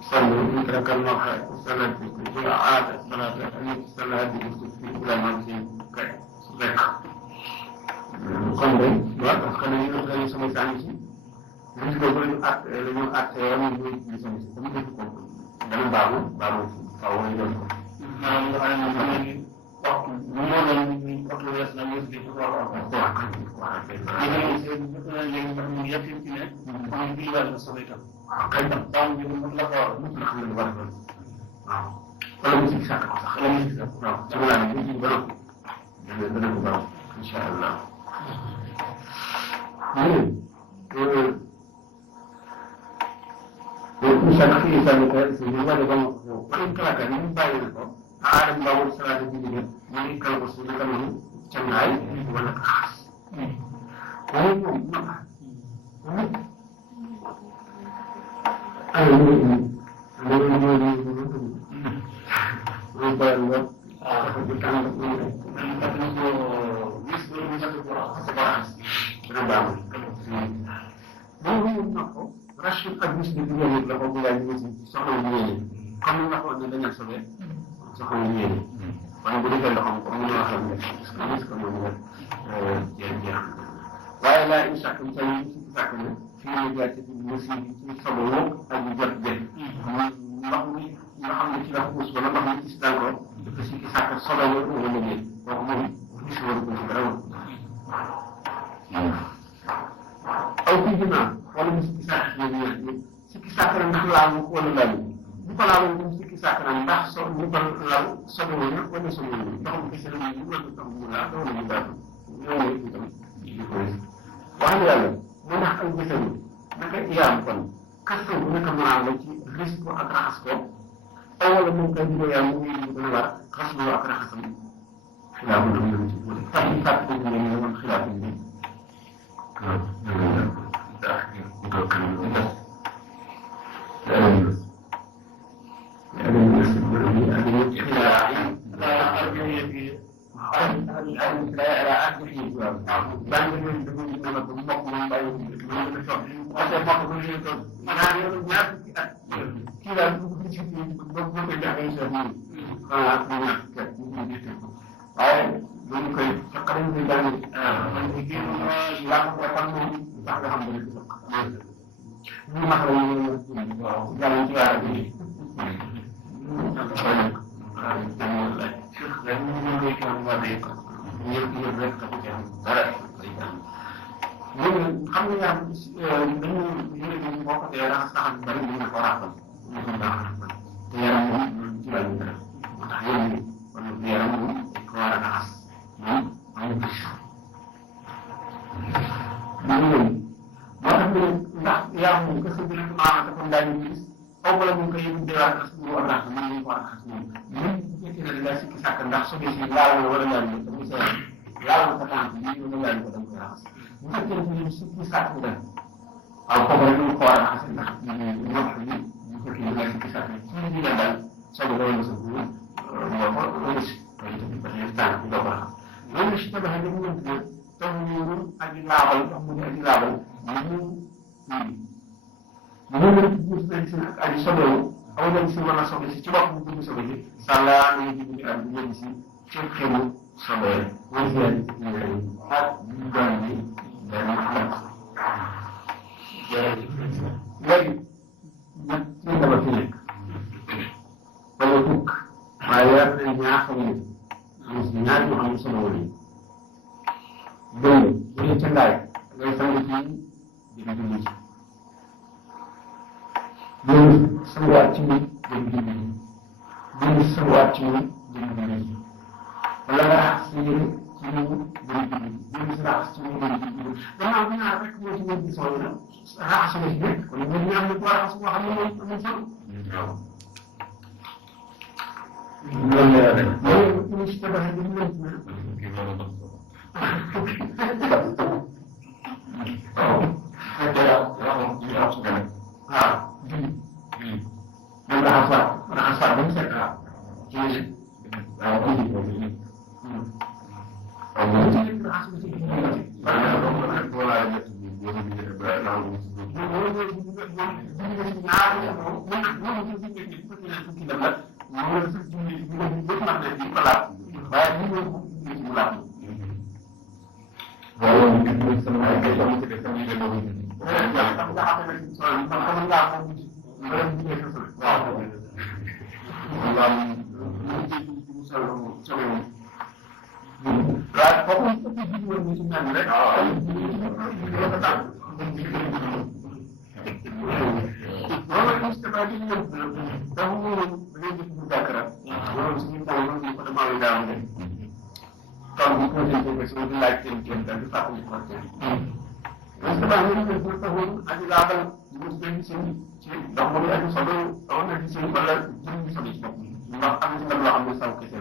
صلوا يترك الله الصلاة الجماعات الصلاة الصلاة في كل مسجد rek kon day waaw parce que dañuy dañuy sama sànni si gis nga ba ñu at la ñu at ñu ñu sama si comme def ko dana baamu faaw ñu def ko maanaam nga xam ne ñu waxtu bu mo doon ñu waxtu wess na ñu ci ko wax ko ñu yakin ci ne ñu bi wal sama itam kay tam ñu mu la ko mu la xam ne war waaw wala mu ci sax sax la mu ci sax waaw ci la ñu ci ba dana ko baax insha Allah misalnya misalnya sehingga ada bang paling kelakar ini bayar kok ada bangun salat di sini ini kalau sudah kamu cengai mana khas kamu apa Rashid ak bis bi ñëw la ko yaay ñu ci soxla ñu yéene comme nga xone dañu sobé soxla ñu yéene man bu defé ndoxam ko ñu wax ak ñu ko mo jeex waye la insha Allah tay ci sakku ne fi ñu jaar ci musi ci sobo wo ak ñu jot jëf ndox mi nga xam ne ci la xuus wala ndox mi ci danko dafa ci sakku sobo wo wala ñu ko mo gis wala ko ci dara aw ci dina wala mu sikki sàkk ñu sikki sàkk na ndax laal mu wala laal bu ko laal mu sikki sàkk na ndax so mu ko laal sobe wala wala sobe wala ndax mu gis na ñu wala tax mu laal wala mu daal ñoo ñu itam di ko wax yàlla mu ndax ay gisal naka iyaam kon kasso bu naka mu la ci risque ak raxas ko aw wala mu koy digo yaa mu ngi dina war xasu ak raxasam xilaafu ñu ci ko fa ñu fàtt ko ñu won xilaafu ni ko laaj waaye li ñu mu laaj waaw ñu sama ay question ci des sama yéene boobu nga xam ne man xam nga moom nga dem jigéen sa waaw waaw ñu solo waaye foofu ñu ëpp ji woon ñu ci ñaan rek waaw ñu ko tax loolu Moustapha di ñëw dafa mu dañuy def bu dakara loolu suñu taw ñu ko dama la daaw de taw bi ko jël ko ci di laaj seen kenn daal di fàttali ko Moustapha ñu ngi ko taxoon ak laabal ñu dem seen ci ndax mo la ñu solo taw na ci seen wala ñu solo ci bopp ndax am ci loo xam ne saw kese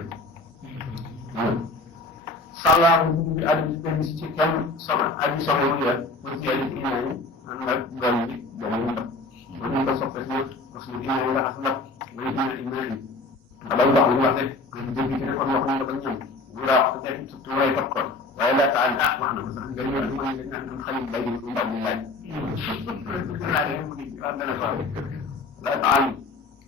salaam bi adi dem ci kenn sama adi solo yu ya mo ci adi ci ñaan nak doon bi dañu ndax ñu ko soppé ci parce que ñu la xass nak ñu ñu ala wax ñu wax rek ñu jëg ci ko wax ñu ko ñam ñu la wax té ci turay fa ko waaye la taal ah wax na ko sax nga ñu mo ñu ñaan xali bay ñu ndaw ñu laaj la taal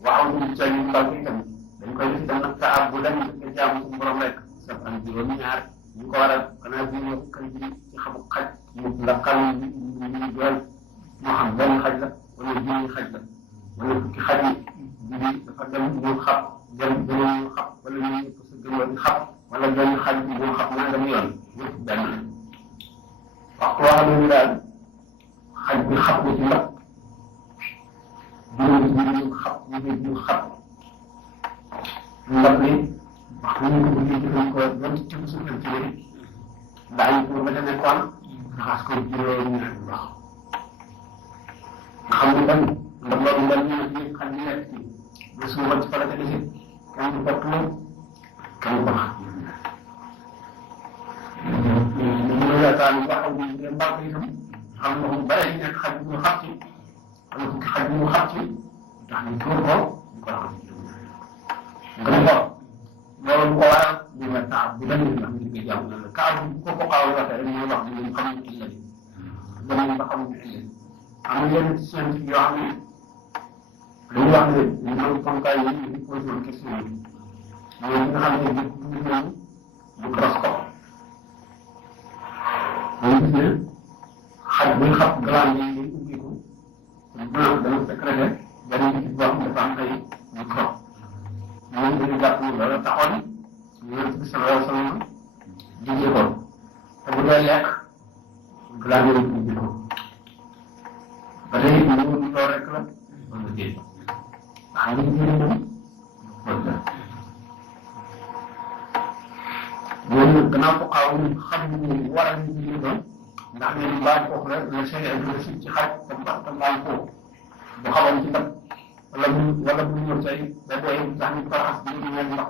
waaw ñu ci ñu ndaw ci tam dañ koy def tam ta abu dañ ko jaamu ci borom rek sa am juroom ñaar ñu ko waral kana bi ñu kan ci xamu xaj ñu la xam ñu dool moo xam benn xaj la wala junni xaj la wala fukki xaj yi bi dafa dem ñu xab dem ñu xab wala ñu ko sa gën wala xab wala benn xaj bi ñu xab naa dem yoon yëpp benn waxtu wax nañu daal xaj bi xab na ci ndax ñu xab ñu xab ndax ni wax nañu ko bëgg jëfandikoo doon ci suñu ci léegi daañu ko ba demee kon raxas ko juróom ñaari ndox xam nga ban ndax loolu mel ni ñu xam ni nekk ci ba su ma ci fa la ko defee kenn du ko tuur kenn du ko wax ñu yaakaar ni wax ni ne mbaa ko itam xam nga mu bare nekk xaj bu ñu xab ci wala fukki xaj bu ñu xab ci ndax ñu tuur ko ñu ko raxas nga mu ko loolu bu ko waral ñu nga taab bu dañ ñu xam ni jàmm na la kaa bu ko ko xaw waxee rek ñu wax ni xam ni illa dañu ba xam ni illa am na yenn scientifique yoo xam ne dañuy wax ne ñu doon fonkaay yi ñu posé woon question yi ñoom nga xam ne ñu ñëw microscope ñu gis ne xaj buy xab gland yi day ubbi ko dana sécrété benn nit boo xam ne dafa am ay microbe ñoom dañu jàpp ni loolu taxoon yonent bi sallallahu alayhi wa sallam digle ko te bu dee lekk gland yi ubbi ko ba léegi ñu loolu rek la wala déet xam nga ñu moom wala ñooñu gannaaw ko xaw ñu xam ñu war a ñu jëlee doon ndax ñu baal foofu la le chien agressif ci xaj te baal foofu bu xamoon ci ndab wala bu ñëw say da doy sax ñu faraxas bi ñu ñaan ndox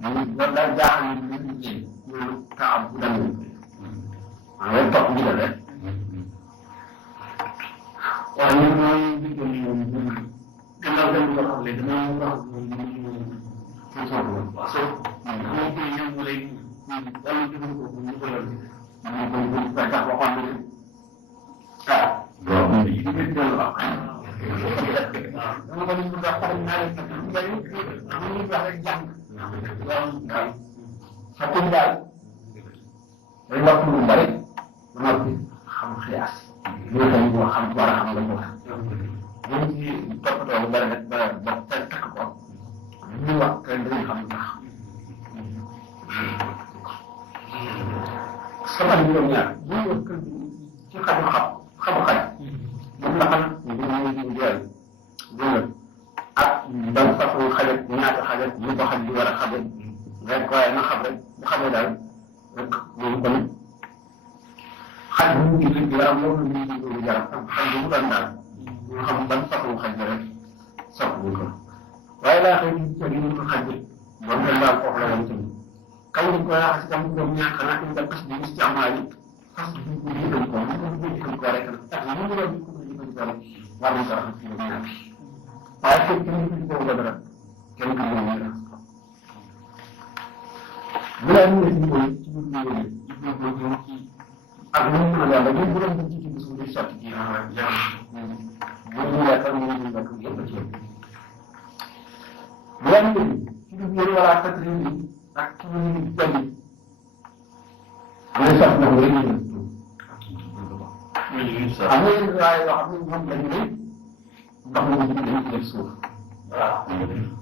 ñu loolu daal jaaxal ñu ñu liggéey ñu taam bu dal waaye topp ñu la rek waaye ñun ñooy liggéey moom gannaaw dañ ko xam ne dama wax moom ñu soxla parce que xam nga ñoom mu lay wala ñu ko ñu ko lal ñu ko ñu ko tax waxoon na ah waaw ñu ngi doon wax dama ko ñu wax xam naa leen ñu wax rek jàng waaw sa ko daal day wax lu bari dama xam xiyaas ñu ko xam war a xam la ko ñu ci toppatoo lu bari rek ba takk ko ñu wax kenn dañu xam ndax sama juróom ñaar bu ñu wax ci xaju xamu xaj moom la xam ñu jël dégg ak ban façon xajat ñaata xajat ñu ko xaj di war a xajat rek waaye na xam rek bu xamee daal rek moom kon xaj bu mu ngi yaram loolu ñu ngi loolu yaram xaj bu mu doon daal ñu xam ban façon xaj la rek sopp ñu ko waaye laa xëy ci ko ñu ko xaj bon ko daal foofu la woon tamit kaw ñu ko raxas tam ñoom ñaan xanaa ñu def ci ci amaali fas bu ñu ñu ko ñu ko rek tax ñu ñu ñu ko rek war nañ ko raxas ci ñoom ñaan waaye fekk ñu ko ko dara kenn ko ñu raxas bu la ñu ci ko ci ñu ci ak ñu ñu la ñu bu doon ci ci su di sotti ci ya bu ñu la tam ñu ñu ko yëpp ci bu la ñu ci ñu wala tatri ak ci mu ngi jënd am na sax nag ngay ñëw am na yenn waaye yoo xam ne ñoom dañu ne ndox mu ngi dañu ci def suuf waaw am na fi ñu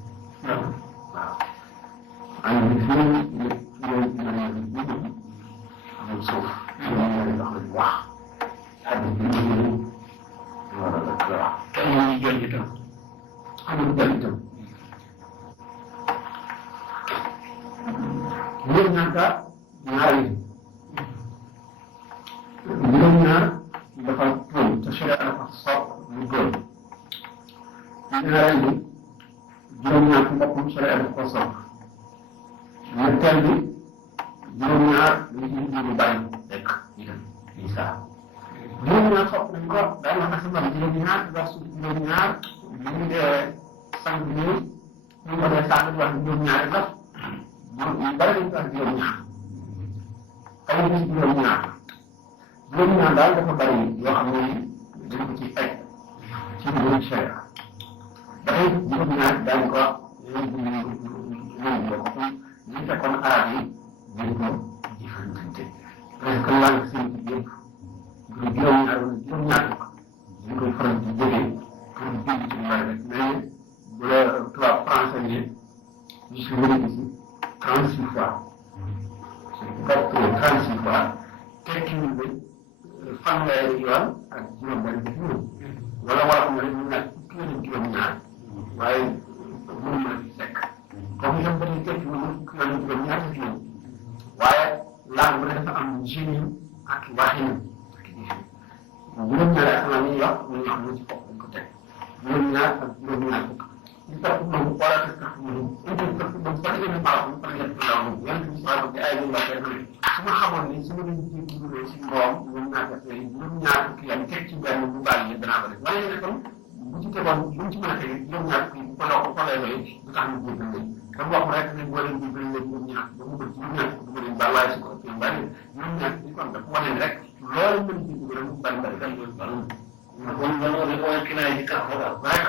amul suuf ñu ndox lañu wax ak ñu te ñu jël itam amul jël itam ñaar ñaari juróom-ñaar dafa tuum te sharia dafa sopp lu gën ñaareel bi juróom-ñaar ci boppam sharia dafa ko sopp ñetteel bi juróom-ñaar dañu ci lu bàyyi rek itam saa juróom-ñaar sopp nañ ko daal wax asamaan juróom-ñaar wax suuf juróom-ñaar ñu ngi sang bi ñu ko dee sànq di wax juróom-ñaar la ñu bari dañ ko wax juróom-ñaar xaw ma juróom-ñaar juróom-ñaar daal dafa bari yoo xam ne dañ ko ci ay ci biir sharia dafay juróom-ñaar daañu ko ñu fekkoon arab yi dañ ko jëfandikante parce que langue seen ci yëpp juróom-ñaar wala juróom-ñaar ñu koy faral di jógee pour dégg ci lu bari rek mais bu la tubaab français ne je suis venu ici 36 fois c'est pas 36 fois tekkiwul ne fanweeri yoon ak juróom-benn def ñëw wala wala xam ne ñu nekk fukki yoon ak juróom-ñaar waaye mënu ma ci fekk kooku itam dañuy tekkiwul ne fukki yoon ak juróom-ñaar def ñëw waaye langue bi dafa am génie ak waxin juróom-ñaari asamaan yi wax ñu xam ne ci foofu dañ ko teg juróom-ñaar ak juróom-ñaar fukk ñu topp moom wala te sax moom indi sax moom sax yéen a baax mu sax yéen a law moom yan ci saa ci ay ñu waxee ne su ma xamoon ni su ma leen jiitu si mboom ñoom ñaar dafay juróom-ñaar fukki yan teg ci benn bu bàyyi yéen danaa ko def waaye nag kon bu ci tegoon bu mu ci mën a tege juróom-ñaar fukki bu ko loo ko xoolee looy du tax ñu jéggal leen dama wax rek ne boo leen jéggal leen juróom-ñaar ba mu bëgg juróom-ñaar fukki du ma leen baal waaye su ko ëppee bàyyi juróom-ñaar fukki kon dafa wane rek loolu mën a jéggal rek mu bari bari kan loolu bari na kon ñoo ko def wala kinaay ci kaw daal rek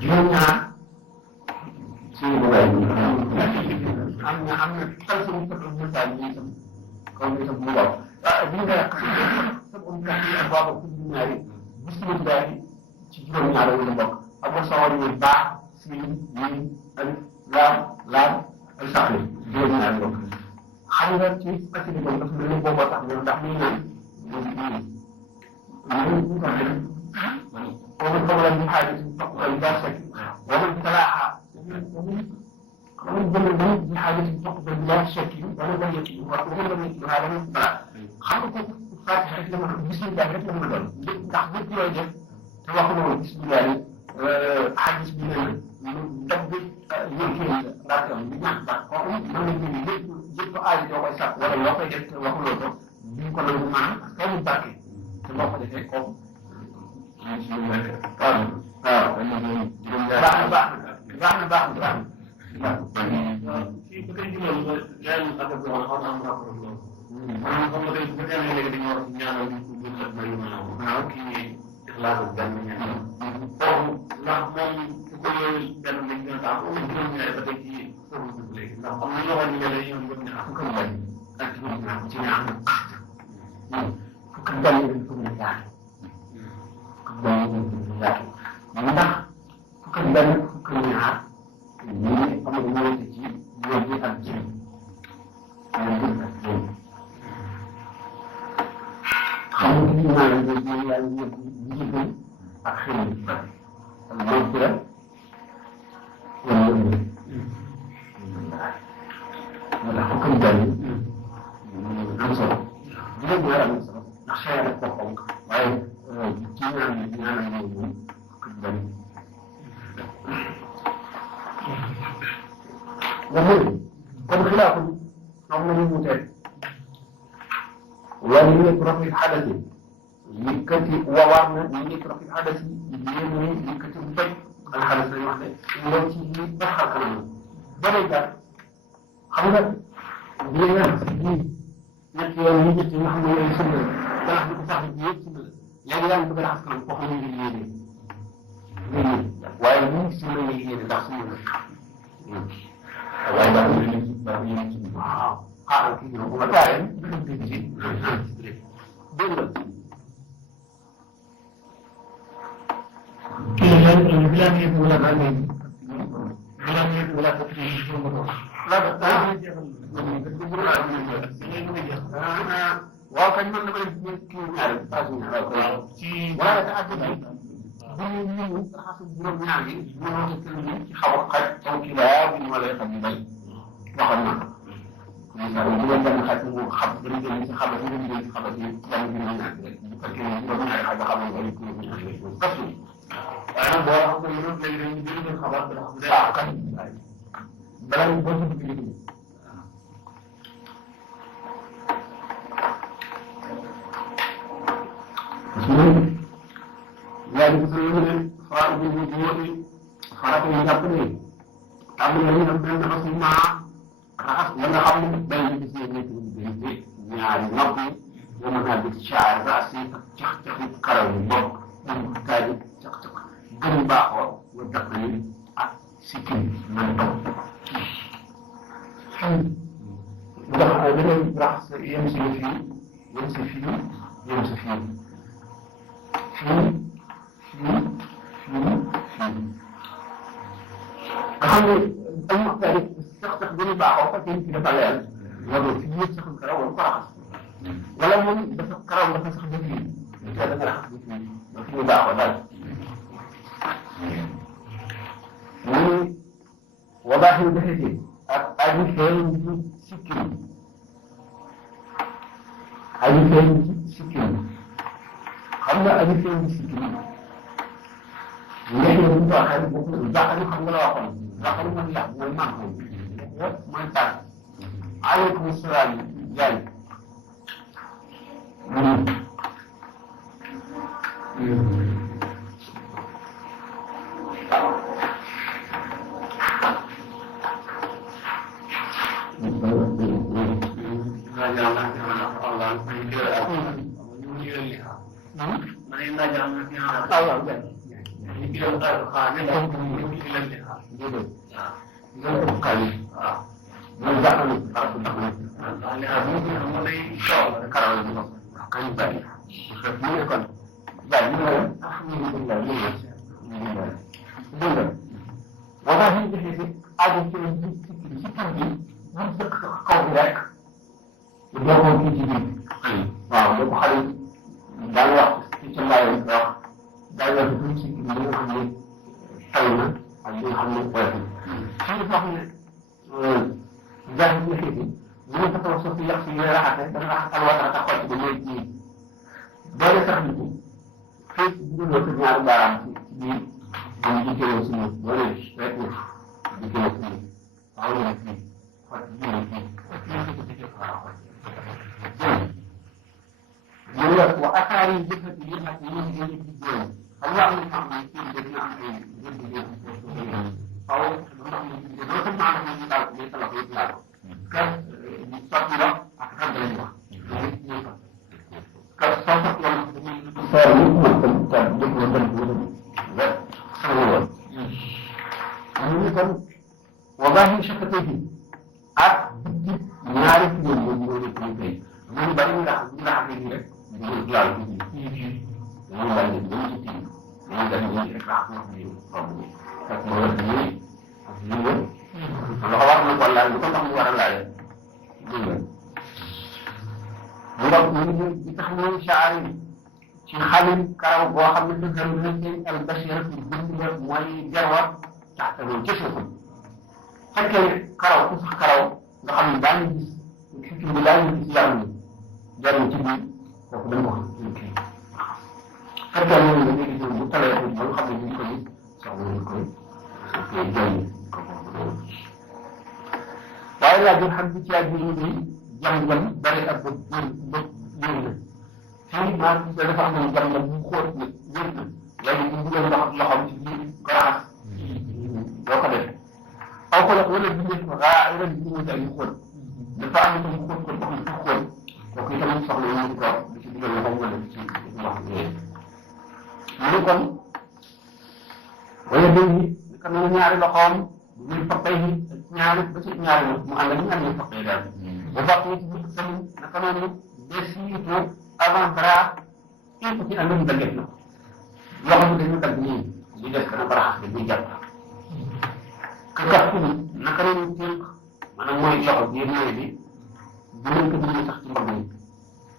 juróom-ñaar ci bëggaay bi am na xel suñu fëtl message yi itam comme itam mu wax bi nga sa kat yi ak waa ko ñaari bismillah ci juróom-ñaar yi la bokk ak ba sawar ñu baax siin yi alif laam al saxli juróom-ñaar yi bokk xam nga ci fasili boobu dafa mel ni booboo tax ñoom ndax ñu naan ومن قبل من حاجة فقط لا شك ومن تلاحى ومن ضمن من حاجة فقط لا شك ومن لم يكن ومن لم يكن هذا من بلا خلق فاتحة لما بسم الله لما دون ndax bu ci lay def te waxu mo bismillah hadith bi ne dab bi yëkké ndax bi ñax ba ko mën na ñu yëpp ay do koy sax wala lo koy def waxu lo ko bi ko nangu man ko mu barké te boo ko defee ko baax na. fii bu koy juróom ba ñaari affaire bi xaw na am rapport loolu. maanaam xam nga tey bu fekkee ne léegi dañoo war a ñaanal ñu ko gën a bëri maanaam. waaw kii ixlaas benn ñaan. foofu ndax moom su ko yooyu benn lañ gën a tax wala juróom-ñaari ba tey ci foofu dugg léegi ndax am na ñoo xam ne léegi ñoom ñoom ñaar fukk ak benn ak juróom-ñaar ci ñaar fukk ak benn lañ ko mën a jaar. ndax fukk ak benn fukk ak ñaar ñii am na ñëwante ci yoon bi ak jëm xam nga ni maa ngi leen di yàlla ñëpp njëgal ak xel yu bari loolu ci la wala moo tax fukk ak benn am solo juróom ñaar am solo ndax xëy na ko fonk waaye ci ñaanal ñoom fukk ak benn ومن كم خلاف أو من المتعب ولم يترك الحدث يكتي ووارنا يترك الحدث يمني يكتي بفج الحدث الواحد يوتي بحر كلمه درجة خمسة دينا نحن نجد نحن يسمى نحن نصاحب يسمى يعني لا نقدر حسنا فخلي باليد وين يسمى اليد دخلنا قال كده ومتاعب بتجي دول كيف البلاد يقول بعدين بلاد يقول تفكير لا وكان من نقول ولا تعدد بين حسب الظروف يعني من حرقت او كلاب ولا يقبل وخلنا يقولون لما خاتمه خبر من خبر من خبر يعني من لكن يقولون هذا خبر يكون قصدي انا بقول لهم من الخبر بالخبر بلا يبغون يقولون لا يقولون فرق بالوجود فرق من قبل قبل أن يبدأ الرسول مع ولا قبل بين بسيط يعني نبض ومنهج الشعر رأسي تخ كرم البق محتاج تخ جنبه والدقيق سكين من طب راح يمشي فيه كان المختلف استخدم بعض فكين في البلاد وضع فيه يستخدم كراوة وطرح ولا من بس كراوة بس استخدم فيه هذا راح فيه وفيه بعض ذلك وضاحي بهذه أجل فين سكين خلنا أجل فين سكين ولكن يجب أن يكون الزعل خلنا واقعا زعل من يحب والمعنى ما يتعرف عليكم السلام جاي laa jël xam ci yaay bi ñu ngi jam-jam bari ak bët bët yëngu na fii maanaam dafa am jam-jam bu xóot na yëngu na léegi bu dugal loxoom ci biir ko raxas doo ko def aw ko la wala bu nekk wala bu ñu ay xóot dafa am itam xóot ko boo xam ne xóot kooku itam soxla ñu ngi toog di ci dugal loxoom wala ci ndox mu ne kon wala léegi naka noonu ñaari loxoom bu ñuy faqee yi ñaari ba ci ñaari mu ànd ak ñaari faqee daal bu faqee ci biir tamit naka noonu desitu avant bras il faut ci àndam dagget na loxo bi dañu dagg nii li des dana ko raxas bi muy jàpp ka gas ko naka noonu tënk maanaam mooy loxo biir mooy bi bu leen ko dindi sax ci mbagg mi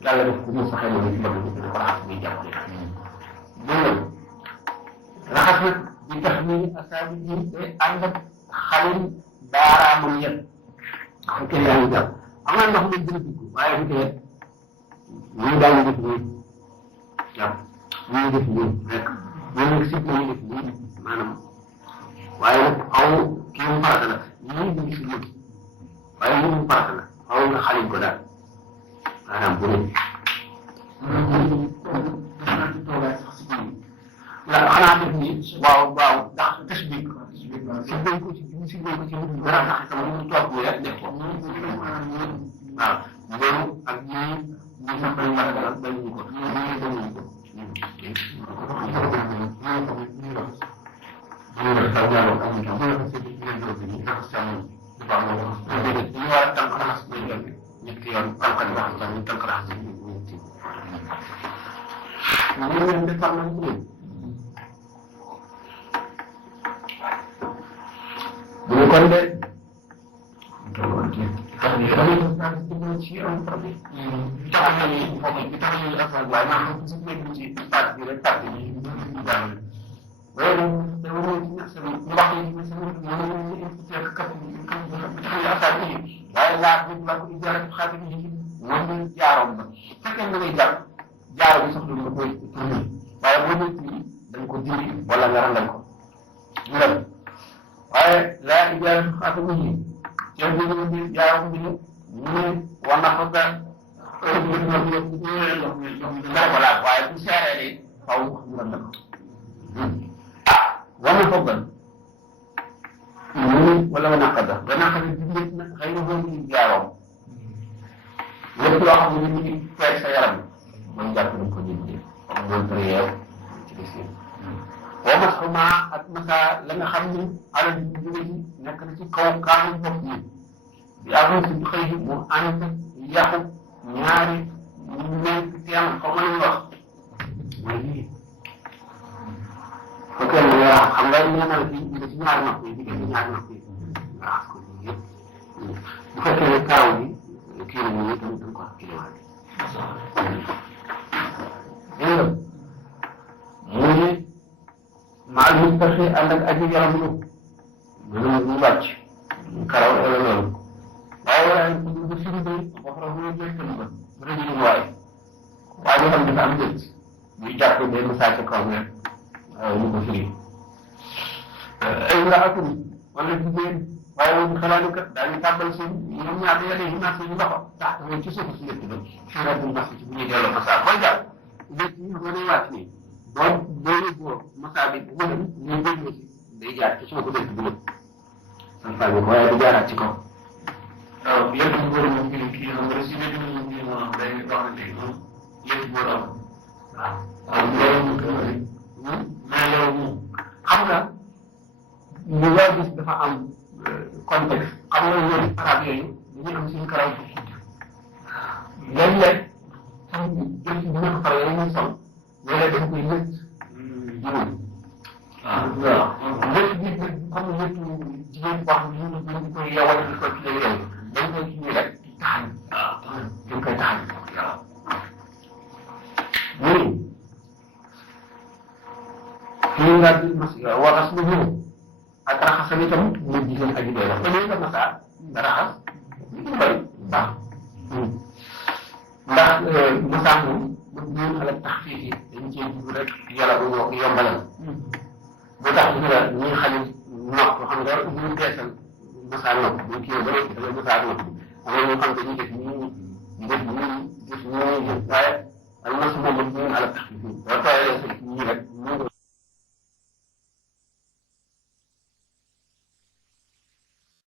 yàlla def ko mu saxee noonu ci mbagg mi dana ko raxas muy jàpp dégg raxas nag di tax ni asaabi ji te ànd ak xalin baaraamam yet bu fekkee yaa ngi jàpp am na ndox mi dina dugg waaye bu tee ñu daal di def nii jàpp ñu def nii rek ñu nekk si ñu def nii maanaam waaye nag aw kii mu farata la ñii ñu ngi si ñëpp waaye lii mu farata la aw nga xalin ko daal maanaam bu nekk xanaa def ni waaw waaw ndax tës bi si béy ko ci si béy ko ci dara ndax sama ñu toog ñu rek def ko waaw loolu ak ñii ñu sax dañu war a dara bañuñu ko ñii bañuñu ko ñu war a tànk raxas ñetti yoon tànk raxas ñu tànk raxas ñu leen defar nañ ko bu ñu kon de ci am problème tax na ni foofu bi tax ñu affaire waaye maa xam ci nekk ci parti bi rek parti bi jàng waaye da war ci ñax sama ñu wax ni sama ñu fekk kat ñu affaire bi waaye laa bu la ko ijaara xaati bi moom ñu jaaroon ba fekkee nga ngay jàng jaaro bi soxla nga koy waaye boo nekk nii dañ ko dindi wala nga rangal ko ñu waaye laa ijaara xaati bi yow bi ñu di jaaro bi ñu war na ko ga wala waaye bu seeree de faw ñu rangal ko war na ko gan wala wa naqada dana xam ne dindi na xëy na boo ñu jaaroom lépp loo xam ne ñu ngi fay sa yaram mooy jàpp nañ ko dindi comme moom prière ci des wa masxuma ak masa la nga xam ni alal bi jóge ci nekk na ci kaw kaanu bopp yi di avancé bi xëy mu ànd yàqu ñaari nekk teel xaw ma nañ wax mooy lii fekkee ne yaa xam nga nee na la fii nga ci ñaari nopp yi diggante ñaari nopp yi nga raxas ko nii yëpp bu fekkee ne karaw bi kii na ñu tam dañ ko wax kiliwaat dégg nga mu ne maal mu taxee ànd ak aji yaram lu mënum mu wàcc karaw wala loolu waaye wala bu fi ñu ba fa bu ñu jël ko bu ñu ñu waaye xam dafa am jël muy jàpp day message ci kaw rek ñu ko firi ay la atum wala jigéen waaye woon xalaat kat daañu tàmbal seen ñoom ñaar da yàlla ñu seen loxo tax ci suuf si lépp ba xalaat bu mas ci bu ñuy delloo message booy jàpp lépp ñu ko lay wàcc nii boo yóbboo message bi bu dem ñu déglu si day jaar ci suuf dëkk bi lépp san fa waaye du jaaraat ci kaw waaw yéen ñu góor moom kii xam nga si léegi ñu ngi mo day wax ne lépp góor am waaw waaw loolu mu ko mais loolu xam nga lu loo gis dafa am contexte xam nga yooyu arab yooyu dañuy am suñu karaw léeg-léeg sax jël ci dina ko faral yooyu ñuy sol léeg-léeg dañ koy lëtt juróom waaw lëtt bi xam nga lëtt jigéen boo xam ne ñu koy yewal di ko ci yooyu dañ koy kii rek taxañ waaw dañ koy taxañ waaw muy fii nga di mas waras lu ñëw ak raxasal itam mu jigéen aji dee wax dañuy ko masaa nga raxas li ci bëri baax ndax masaa moom ñu xale tax fii dañ cee jub rek yàlla bu ñoo ko yombalal bu tax ñu la ñuy xale nopp xam nga ñu teesal masaa nopp bu kii ba nekk dafay masaa nopp am na ñoo xam ne dañuy def nii di def nii def nii waaye al nas moom ñu ala tax fi wa ta'ala